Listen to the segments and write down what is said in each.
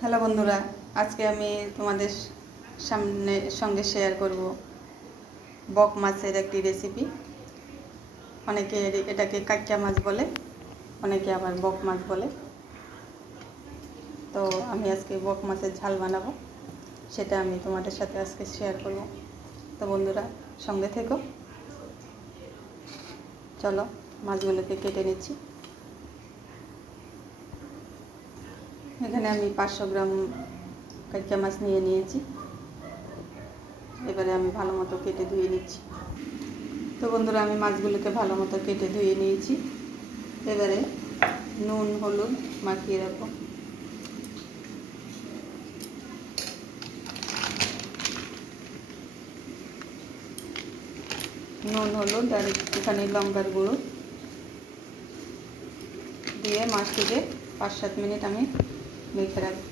Hello বন্ধুরা, আজকে আমি তোমাদের সামনে সঙ্গে শেয়ার করব বক মাছের একটি রেসিপি অনেকে এটাকে কাঁচা মাছ বলে, অনেকে আবার বক মাছ বলে। তো আমি আজকে বক মাছের ঝাল বানাবো, সেটা আমি তোমাদের সাথে আজকে শেয়ার করব। তো বন্ধুরা, সঙ্গে থেকো। চলো মাছগুলোকে কেটে নিচ্ছি। এখানে আমি পাঁচশো গ্রাম কাঁচা মাছ নিয়ে নিয়েছি। এবারে আমি ভালো মতো কেটে ধুয়ে নিচ্ছি। তো বন্ধুরা, আমি মাছগুলোকে ভালো মতো কেটে ধুয়ে নিয়েছি। এবারে নুন, হলুদ মাখিয়ে রাখব। নুন, হলুদ আর একটুখানি লঙ্কার গুঁড়ো দিয়ে মাছটিকে পাঁচ সাত মিনিট আমি মেখে রাখব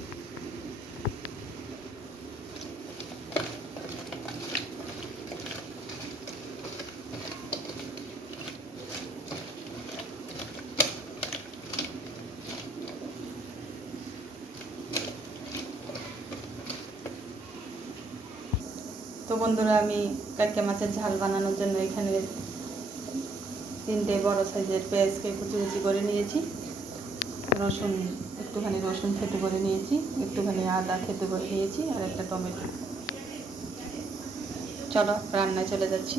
তো বন্ধুরা, আমি কাঁচা মাছের ঝাল বানানোর জন্য এখানে তিনটে বড় সাইজের পেঁয়াজকে কুচি কুচি করে নিয়েছি। রসুন একটুখানি রসুন খেতে করে নিয়েছি, একটুখানি আদা খেতে করে নিয়েছি আর একটা টমেটো। চলো, রান্নায় চলে যাচ্ছি।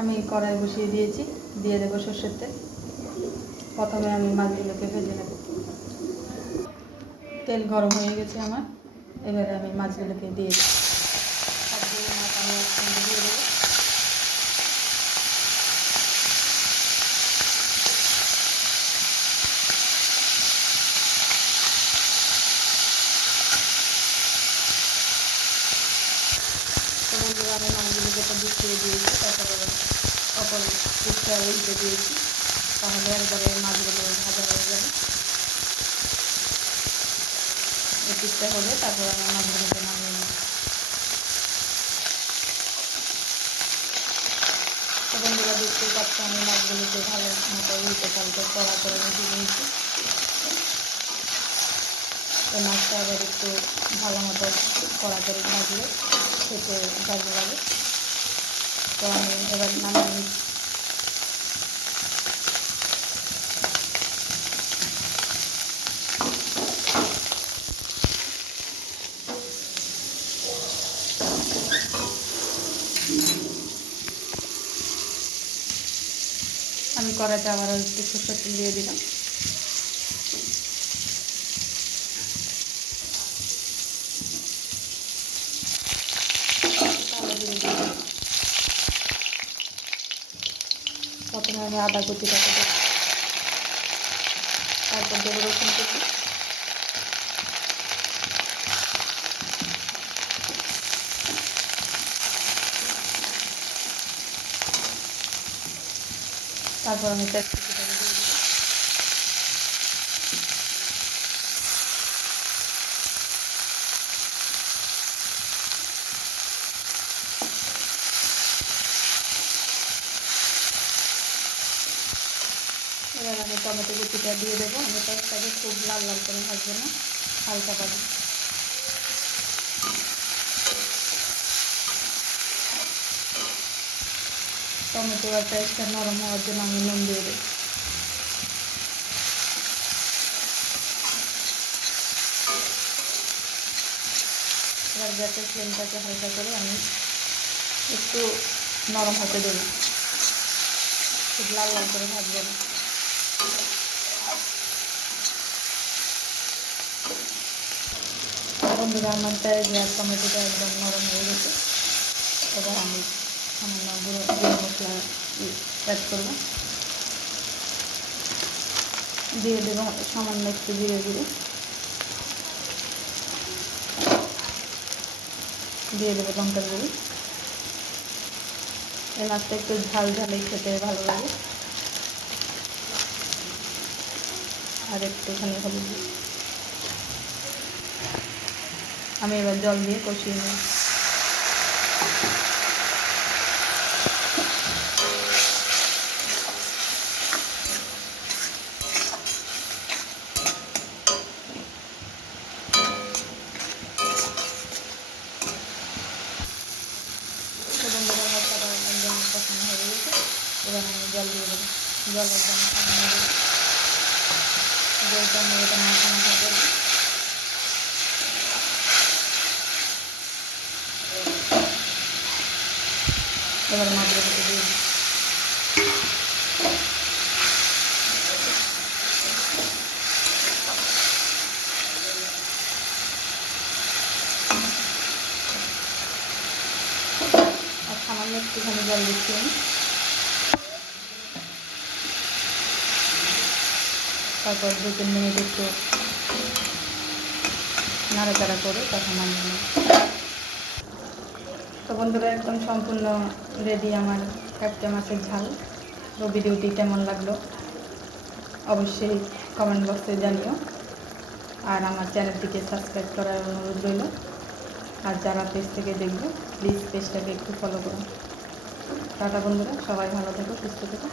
আমি কড়াই বসিয়ে দিয়েছি, দিয়ে দেবো সর্ষের তেল। প্রথমে আমি মাছগুলোকে ভেজে নেব। তেল গরম হয়ে গেছে আমার, এবারে আমি মাছগুলোকে দিয়েছি সবগুলো মাছ আমি একসঙ্গে দিয়ে দেবো তো বন্ধুরা আমি তো দিয়েছি, তারপরে অপর পিঠটা উল্টে দিয়েছি, তাহলে একবারে মাছগুলো ভাজা হয়ে যাবে। এই হলে তারপর আমি মাছগুলোকে নামিয়ে নিই। বন্ধুরা, দেখতেই পাচ্ছ আমি মাছগুলোকে ভালো মতো উল্টে পাল্টে কড়া করে ভেজে নিয়েছি। এই মাছটা আবার একটু ভালো মতো কড়া করে ভাজলে খেতে ভালো লাগে। তো আমি এবার নামিয়ে আমি কড়াইতে আবারও একটু সরষের দিয়ে দিলাম তাহলে দিয়ে দিলাম। প্রথমে আমি আদা কুচিটা দেবো তারপর দেবো রসুন কুচি। তারপর আমি পেঁয়াজ কুচিটাকে দিয়ে দেবো এবার আমি টমেটো কুচিটা দিয়ে দেবো। আমি পেঁয়াজটাকে খুব লাল লাল করে ভাজবো না, হালকা ভাজবো। টমেটো আর পেঁয়াজটা নরম হওয়ার জন্য আমি নুন দিয়ে দেবো। এবার গ্যাসের ফ্লেমটাকে হালকা করে আমি একটু নরম হতে দেবো। খুব লাল লাল করে ভাজবো না। বন্ধুরা, আমার আর টমেটোটা একদম নরম হয়ে গেছে। এবার আমি সামান্য গুঁড়ো মশলা অ্যাড দিয়ে দেবো সামান্য একটু জিরে গুঁড়ো দিয়ে দেবো লঙ্কার গুঁড়ো। এই একটু ঝাল ঝালেই খেতে ভালো লাগে। আর একটুখানি হলুদ আমি এবার জল দিয়ে কষিয়ে নিই জল দিয়ে দেবো। জল একদম যেহেতু আমি এটা করব এবার দিয়ে আর সামান্য একটুখানি জল দিচ্ছি তারপর দু, তিন মিনিট একটু নাড়াচাড়া করে তখন আমি তো বন্ধুরা, একদম সম্পূর্ণ রেডি আমার ক্যাপটা মাছের ঝাল। তো ভিডিওটি কেমন লাগল অবশ্যই কমেন্ট বক্সে জানিও। আর আমার চ্যানেলটিকে সাবস্ক্রাইব করার অনুরোধ রইল। আর যারা পেজ থেকে দেখবে প্লিজ পেজটাকে একটু ফলো করুন টাটা বন্ধুরা, সবাই ভালো থেকো, সুস্থ থেকো।